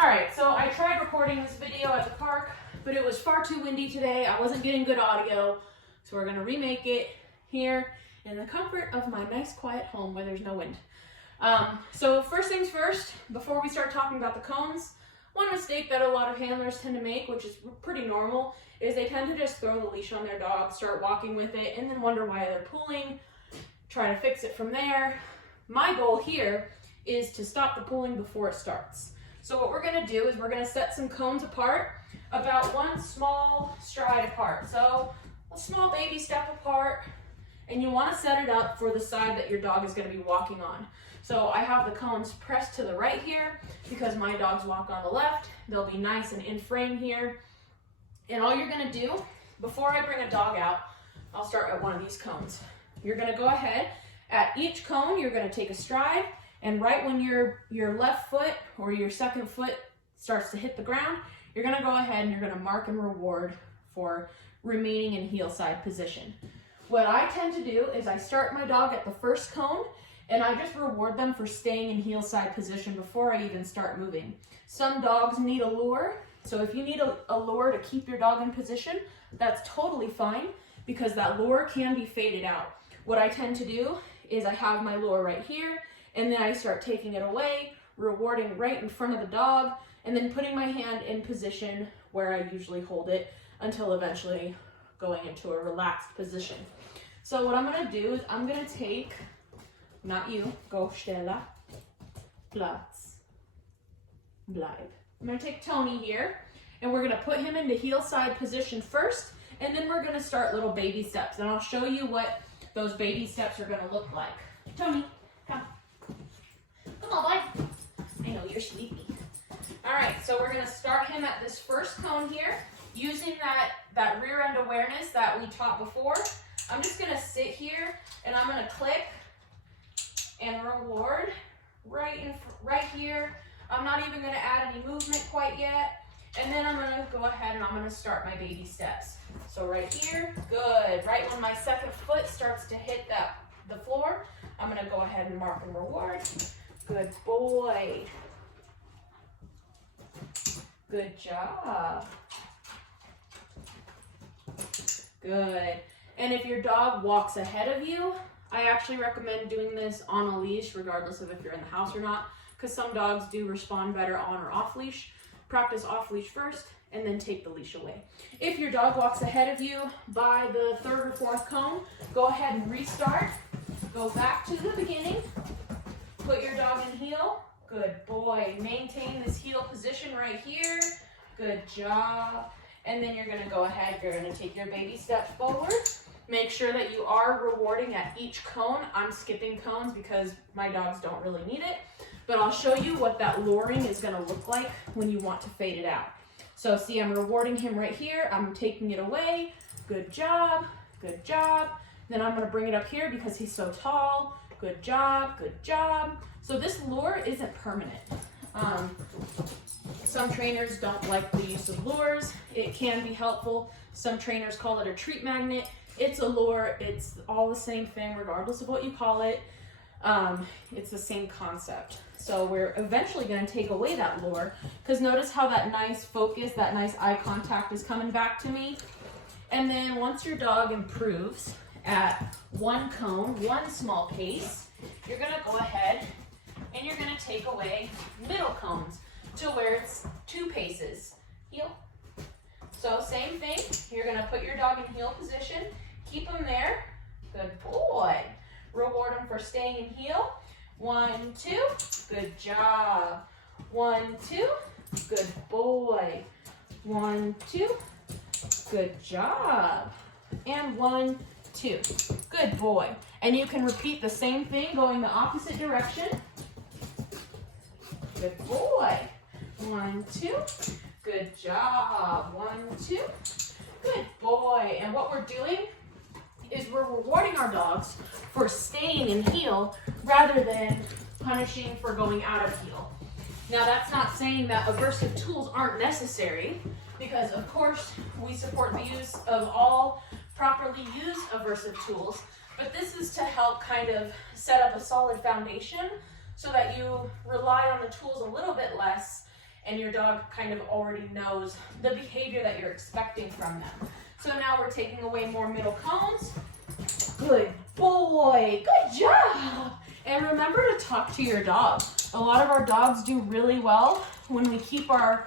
All right, so I tried recording this video at the park, but it was far too windy today. I wasn't getting good audio, so we're gonna remake it here in the comfort of my nice quiet home where there's no wind. So first things first, before we start talking about the cones, one mistake that a lot of handlers tend to make, which is pretty normal, is they tend to just throw the leash on their dog, start walking with it, and then wonder why they're pulling, try to fix it from there. My goal here is to stop the pulling before it starts. So what we're gonna do is we're gonna set some cones apart, about one small stride apart. So a small baby step apart, and you wanna set it up for the side that your dog is gonna be walking on. So I have the cones pressed to the right here because my dogs walk on the left. They'll be nice and in frame here. And all you're gonna do, before I bring a dog out, I'll start at one of these cones. You're gonna go ahead, at each cone, you're gonna take a stride, and right when your left foot or your second foot starts to hit the ground, you're gonna go ahead and you're gonna mark and reward for remaining in heel side position. What I tend to do is I start my dog at the first cone and I just reward them for staying in heel side position before I even start moving. Some dogs need a lure, so if you need a lure to keep your dog in position, that's totally fine because that lure can be faded out. What I tend to do is I have my lure right here, and then I start taking it away, rewarding right in front of the dog, and then putting my hand in position where I usually hold it until eventually going into a relaxed position. So what I'm gonna do is I'm gonna take, not you, go Stella, Platz, bleib. I'm gonna take Tony here, and we're gonna put him into heel side position first, and then we're gonna start little baby steps, and I'll show you what those baby steps are gonna look like. Tony, come. Come on, bud. I know you're sleepy. All right, so we're gonna start him at this first cone here, using that rear end awareness that we taught before. I'm just gonna sit here and I'm gonna click and reward right here. I'm not even gonna add any movement quite yet. And then I'm gonna go ahead and I'm gonna start my baby steps. So right here, good. Right when my second foot starts to hit the floor, I'm gonna go ahead and mark and reward. Good boy. Good job. Good. And if your dog walks ahead of you, I actually recommend doing this on a leash, regardless of if you're in the house or not, because some dogs do respond better on or off leash. Practice off leash first, and then take the leash away. If your dog walks ahead of you by the third or fourth cone, go ahead and restart. Go back to the beginning. Put your dog in heel. Good boy. Maintain this heel position right here. Good job. And then you're gonna go ahead, you're gonna take your baby steps forward. Make sure that you are rewarding at each cone. I'm skipping cones because my dogs don't really need it. But I'll show you what that luring is gonna look like when you want to fade it out. So see, I'm rewarding him right here. I'm taking it away. Good job, good job. Then I'm gonna bring it up here because he's so tall. Good job, good job. So this lure isn't permanent. Some trainers don't like the use of lures. It can be helpful. Some trainers call it a treat magnet. It's a lure, it's all the same thing regardless of what you call it. It's the same concept. So we're eventually gonna take away that lure because notice how that nice focus, that nice eye contact is coming back to me. And then once your dog improves at one cone, one small pace, you're gonna go ahead and you're gonna take away middle cones to where it's two paces. Heel. So same thing, you're gonna put your dog in heel position, keep him there. Good boy. Reward him for staying in heel. 1, 2, good job. 1, 2, good boy. 1, 2, good job. And 1, 2, good boy. And you can repeat the same thing going the opposite direction. Good boy. 1, 2, good job. 1, 2, good boy. And what we're doing is we're rewarding our dogs for staying in heel rather than punishing for going out of heel. Now that's not saying that aversive tools aren't necessary, because of course we support the use of all properly used aversive tools, but this is to help kind of set up a solid foundation so that you rely on the tools a little bit less and your dog kind of already knows the behavior that you're expecting from them. So now we're taking away more middle cones. Good boy, good job. And remember to talk to your dog. A lot of our dogs do really well when we keep our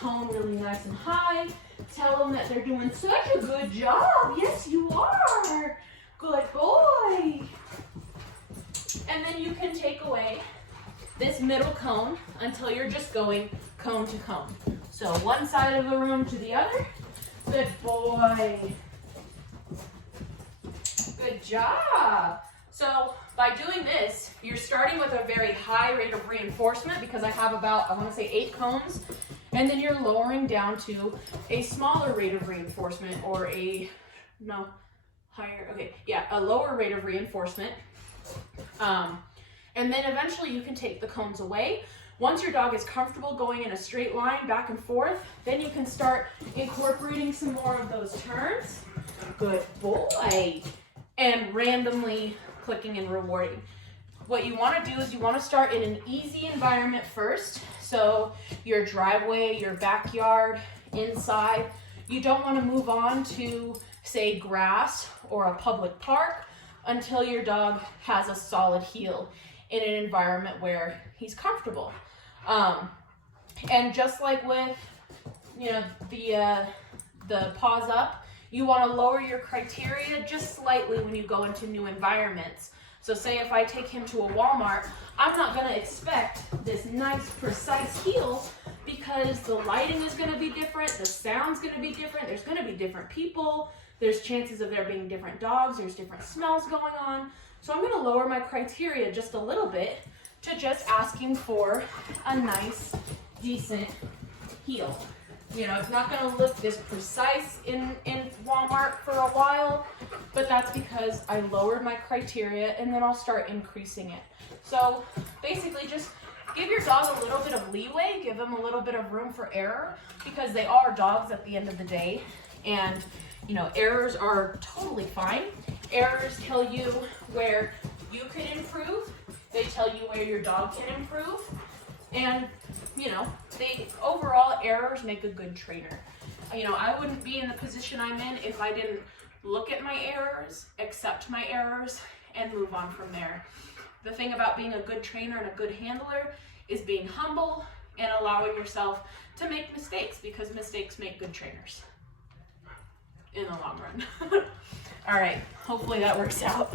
tone really nice and high. Tell them that they're doing such a good job. Yes, you are. Good boy. And then you can take away this middle cone until you're just going cone to cone. So one side of the room to the other. Good boy. Good job. So by doing this, you're starting with a very high rate of reinforcement because I have about, I want to say 8 cones. And then you're lowering down to a smaller rate of reinforcement or a lower rate of reinforcement. And then eventually you can take the cones away. Once your dog is comfortable going in a straight line back and forth, then you can start incorporating some more of those turns. Good boy. And randomly clicking and rewarding. What you want to do is you want to start in an easy environment first. So your driveway, your backyard, inside. You don't want to move on to, say, grass or a public park until your dog has a solid heel in an environment where he's comfortable. And just like with, the paws up, you want to lower your criteria just slightly when you go into new environments. So say if I take him to a Walmart, I'm not going to expect this nice, precise heel because the lighting is going to be different, the sound's going to be different, there's going to be different people, there's chances of there being different dogs, there's different smells going on. So I'm going to lower my criteria just a little bit to just asking for a nice, decent heel. It's not going to look this precise in Walmart for a while, but that's because I lowered my criteria and then I'll start increasing it. So basically just give your dog a little bit of leeway, give them a little bit of room for error because they are dogs at the end of the day. And, errors are totally fine. Errors tell you where you can improve. They tell you where your dog can improve. And, overall errors make a good trainer. I wouldn't be in the position I'm in if I didn't look at my errors, accept my errors, and move on from there. The thing about being a good trainer and a good handler is being humble and allowing yourself to make mistakes because mistakes make good trainers in the long run. All right, hopefully that works out.